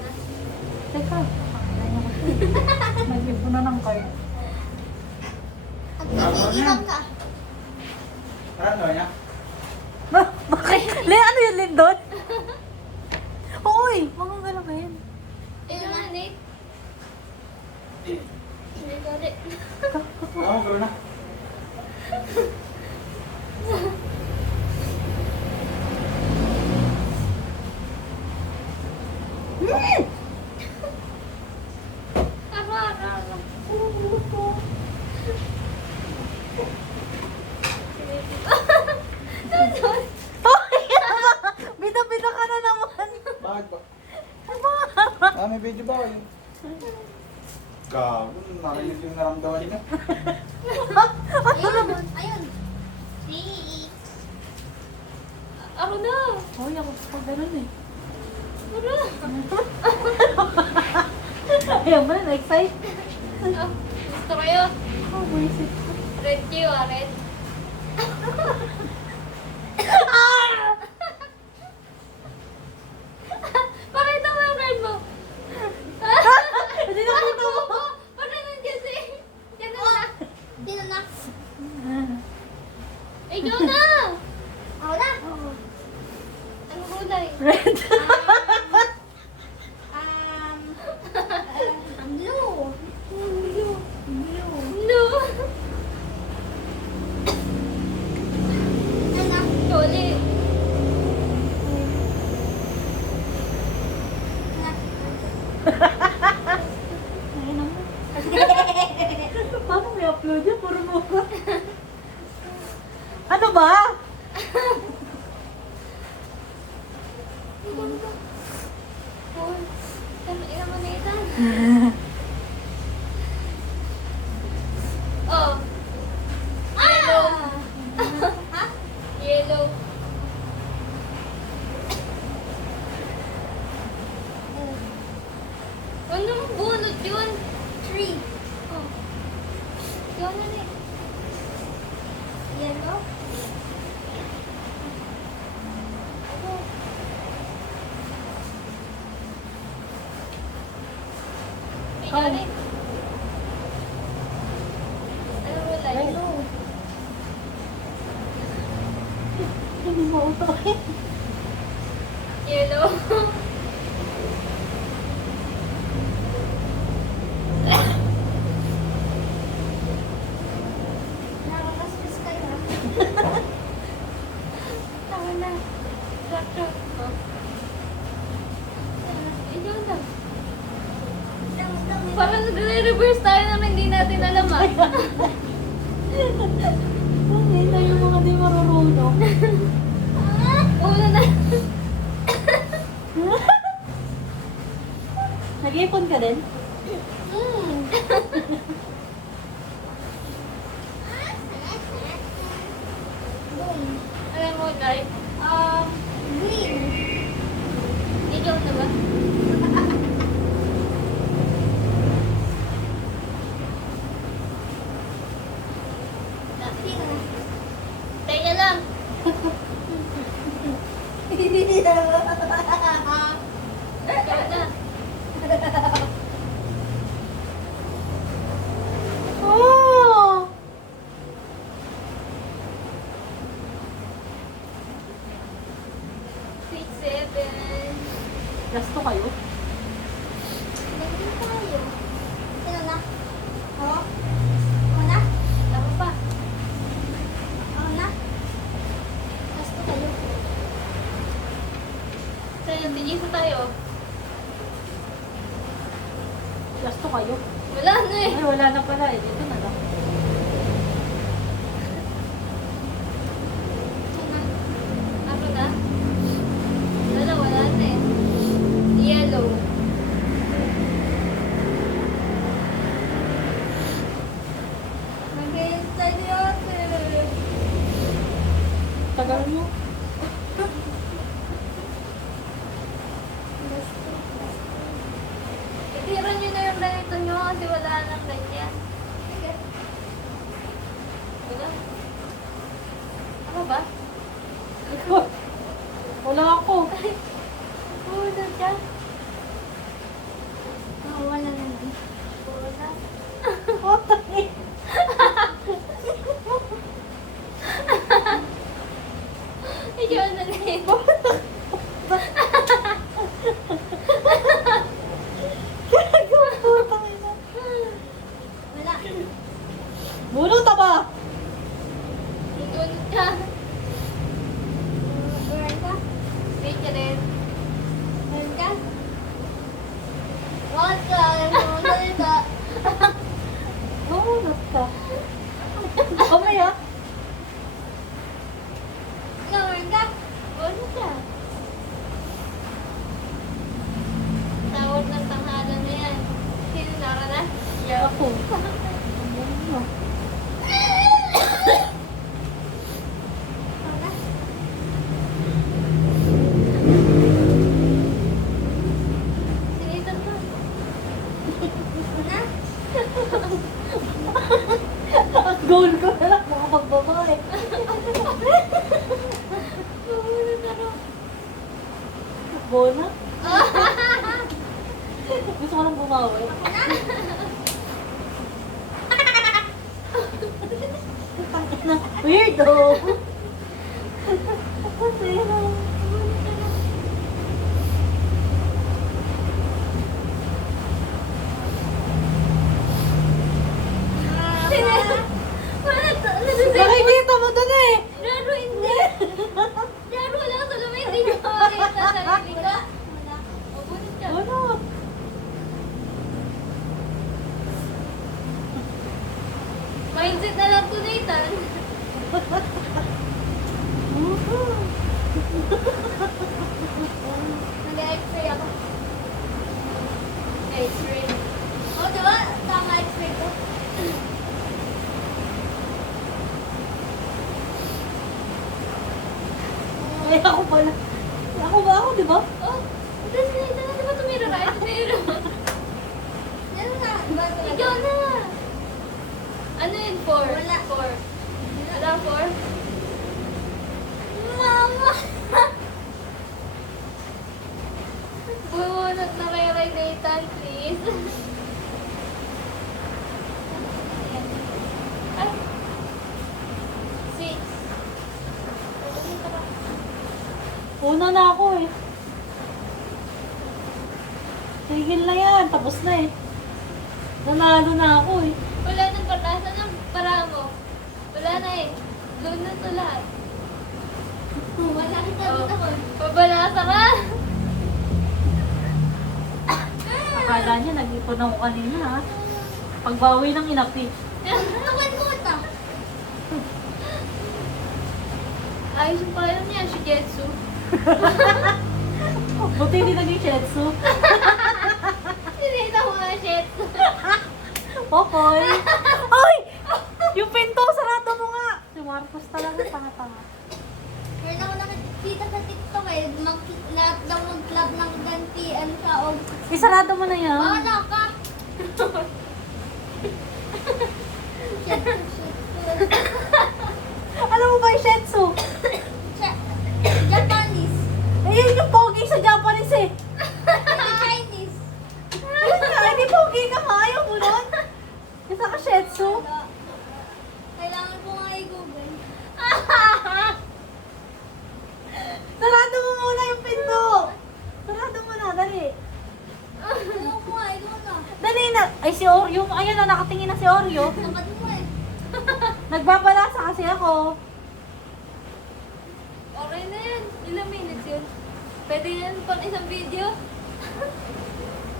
na. Teka. Nag-give ko na ng card. At nag-iiwan ka. Parang gawin niya? Bakit? Ano yun, Lindon? Uy! Mga gala ba yun? Ayun na, Nate. Hindi ko ulit. Oo, gawin na. Bida-bida ka na naman. Bakit ba? May video ba kayo? Gago, narinig yung naramdaman niya. Ayun. Ayun. Three. Ako na! Uy, ako pag ganun eh. Tara! Ayaw mo na, na-excite. Ah, gusto kayo? Oh, buisit. Red kayo ah, red. Pakita mo yung card mo. Hindi na kita mo. Pakita mo kasi. Yan na. Sino na? Ikaw na! Ako na. Ano kulay? Red. Blue. Blue. Blue. No! Ano na? Ikaw ulit. Ay, naman. Paano may upload yan? Puro mukha. Ano ba? Four. Ilan mo na itan? Oh. Yellow. Yellow. Ano naman bunot yun? Three. Oh. Ikaw na rin. Yellow. Ikaw rin. Ano kulay? Blue. Hindi mo utokin. Yellow. Nakakaspas kayo. Tama na. Sakto. Oh. Ikaw na. Parang nagre-reverse tayo na hindi natin alam ah. Hindi tayo mga di marurunong. Una na. Nag-ipon ka din? Boom. Alam mo, Day? Green. Ikaw na ba? Sino na? Teka lang. Ikaw na. Oh! 6, 7. Gasto kayo? Naging tayo. Sino na? Ako? Ako na? Ako pa. Ako na? Gusto kayo. Sa'yo, tigisa tayo. Gasto kayo? Wala na eh. Ay, wala na pala eh. Dito na lang. Ako na. Wala na eh. Yellow. Mag-iintay niyo ate. Tagal mo. Itira nyo na yung ganito nyo kasi wala nang ganyan. Sige. Wala. Ako ba? Wala ako. Wala ka. na. Gusto ko lang bumawi. Tangina. Weirdo. Kasi nakikita mo doon eh. Laro hindi. Laro lang sa lumay. Hindi nyo makakita sa sarili ko. O, bunot ka. Ano? Mindset na lang to, Nathan. Nag-x-ray ako. X-ray. Oh, di ba? Tama x-ray ko. Ay, ako pala. Ako ba ako, di ba? Oh, tapos Nathan na, di ba tumira ka? Ito tumira. Yan na. Diba? Ikaw na. Ano yun? 4? Wala. 4. Wala 4? Mama! Bumunot na kayo kay Nathan, please. Ay. 6. Una na ako eh. Tigil na yan. Tapos na eh. Nanalo na ako eh. Wala nang patasan ng para mo. Wala na eh. Doon na to lahat. Wala kita dito ko. Pabalasa ka. Akala niya, nag-ipon ako kanina ha. Pagbawi ng inapi. Tuwan ko ito. Ayos yung pala niya, Shigetsu. Buti hindi naging shetsu. Sinita ko nga Shigetsu. Popoy! Ay! Yung pinto, sarado mo nga! Si Marcos talaga, tanga-tanga. Meron ako nakikita sa TikTok eh. Lahat daw mag-club ng gantian sa og. Isarado mo na yan. Wala ka. Shit, shit, shit. Alam mo ba yung shetsu? Japanese. Eh, yun yung pogi sa Japanese eh. Hindi Chinese. Yun nga, hindi pogi ka nga. Ayaw mo nun. Isa ka shetsu. Wala. Kailangan ko nga i-google. Sarado mo muna yung pinto. Sarado mo na, dali. Ano ko nga, ikaw na. Dali na. Ay, si Oreo. Ayan na, nakatingin na si Oreo. Nakad mo eh. Nagbabalasa kasi ako. Okay na yan. Ilang minutes yun? Pwede yan pang isang video?